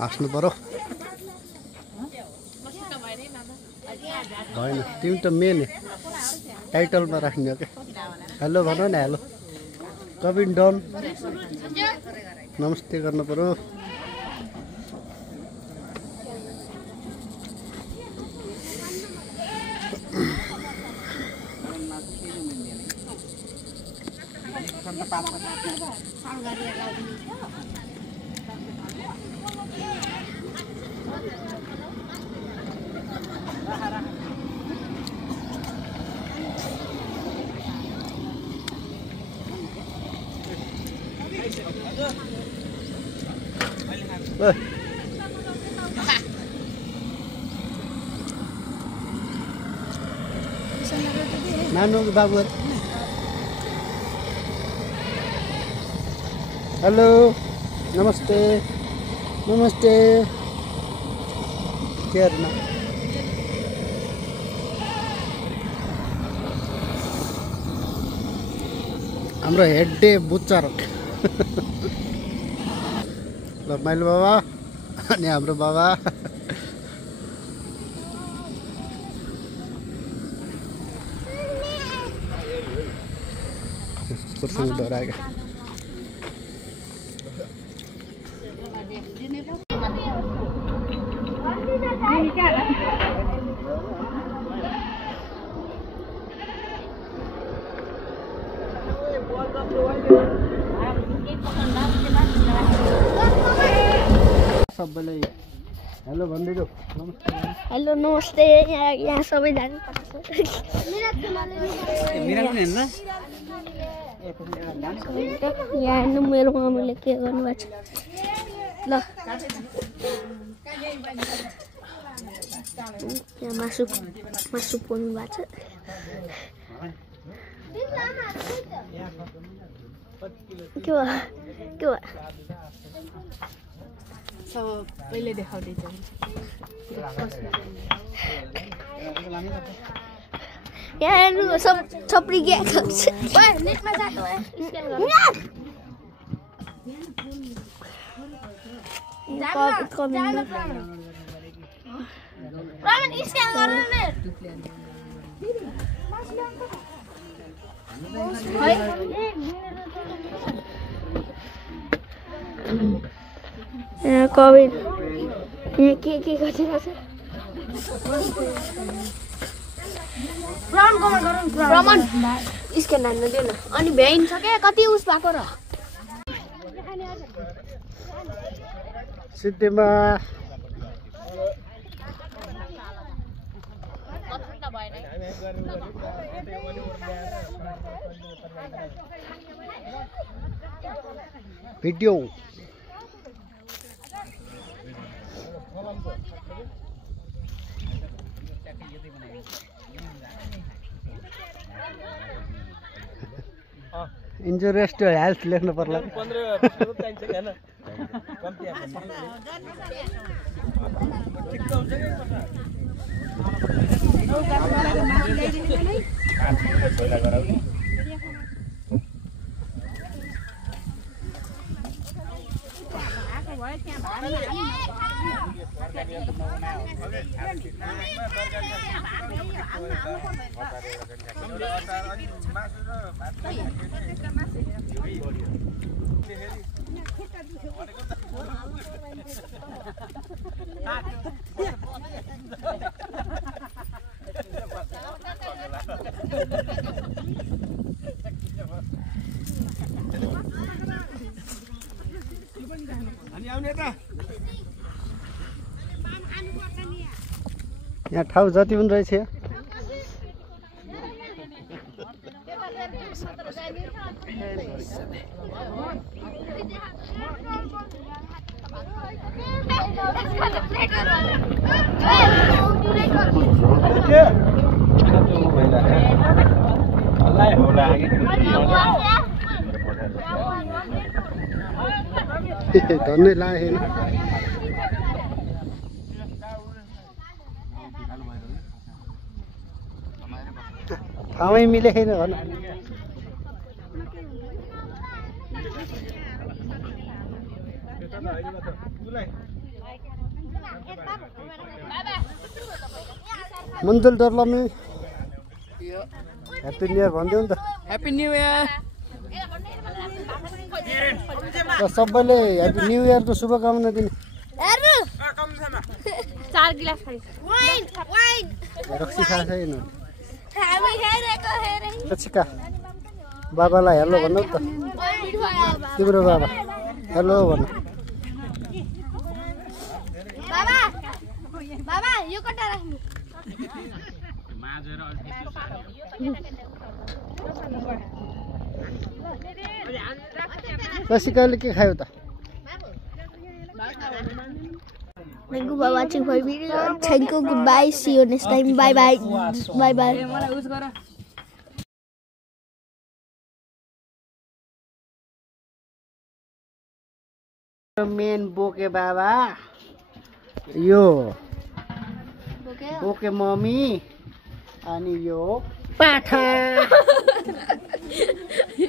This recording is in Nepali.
हाँस्नु पर्यो होइन तिमी त मेन टाइटलमा राख्ने हो क्या हेलो भन न हेलो कविन डन नमस्ते गर्नु पर्यो नानु बाबु हेलो नमस्ते नमस्ते के अरे हाम्रो हेड डे बुच्चर ल माइलो बाबा अनि हाम्रो बाबा कुर्सीमा डराएका सबैलाई हेलो भन्दिनु हेलो नमस्ते यहाँ सबै जानु यहाँ हेर्नु मेरो मम्मीले के गर्नुभएको छ ल यहाँ मासु पोल्नु भएको छ के भयो सब पहिले देखाउँदै छ यहाँ हेर्नु सब छप्री गएको छ नेटमा जानु स्क्यान गर्नु नि यहाँ कविन यहाँ के गरिरहेको छ प्रमाण स्क्यान हान्न दियो न अनि भ्याइन छ क्या कति उस भएको र सिद्धिमा भिडियो इन्जुरियस टु हेल्थ लेख्नु पर्ला यहाँ ठाउँ जति पनि रहेछ धन्नै लागेन ठाउँै मिले छैन भन मन्जुल डरलमी ह्याप्पी न्यु इयर भनिदिउ नि त ह्याप्पी न्यू इयर र सबैले ह्याप्पी न्यु इयरको शुभकामना दिने 4 गिलास खाइ रक्सी खाएको छैन रक्सीका बाबालाई हेलो भन्नु त तिम्रो बाबा हेलो भन्नु बाबा यो कटा राख्नु रसिकाले के खायो त Thank you for watching my video. Thank you. Goodbye. See you next time. Bye bye. Bye bye. Main बोके बाबा यो बोके मम्मी अनि यो पाठा